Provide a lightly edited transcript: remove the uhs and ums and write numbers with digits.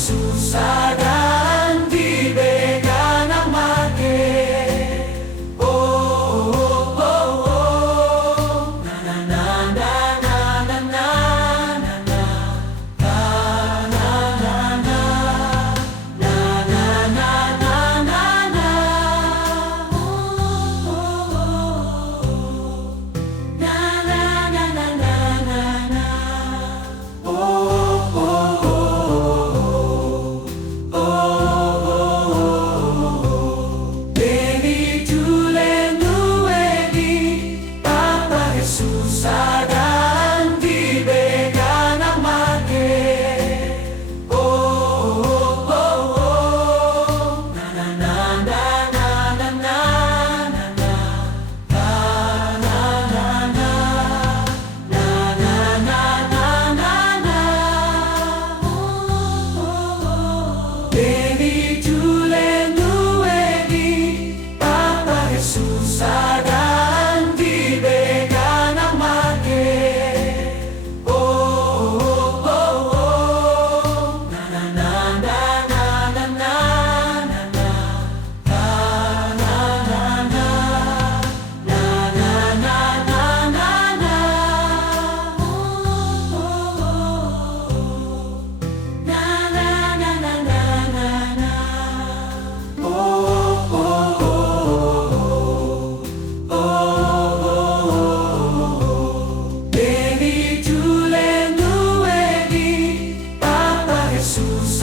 Jesus akan dibigyan ng maki. Oh, oh, oh, oh. Na na na na na na na na na. Na na na na. Na na na na na na. Oh, oh, oh. Na na na na na na na. Jesus akan dibigyan ng maki. Oh, oh, oh, oh. Na na na na na na na na na. Na na na na. Na na na na na na. Oh, oh, oh. Benitulen nuegi, Papa Jesus akan dibigyan ng maki. Oh, oh, oh, oh. Na na na na na na na na na. Na na na na. Na na na na na na. Oh, oh, oh. Na na na na na na na. Oh, oh, oh, oh. Benitulen nuegi, Papa Jesus.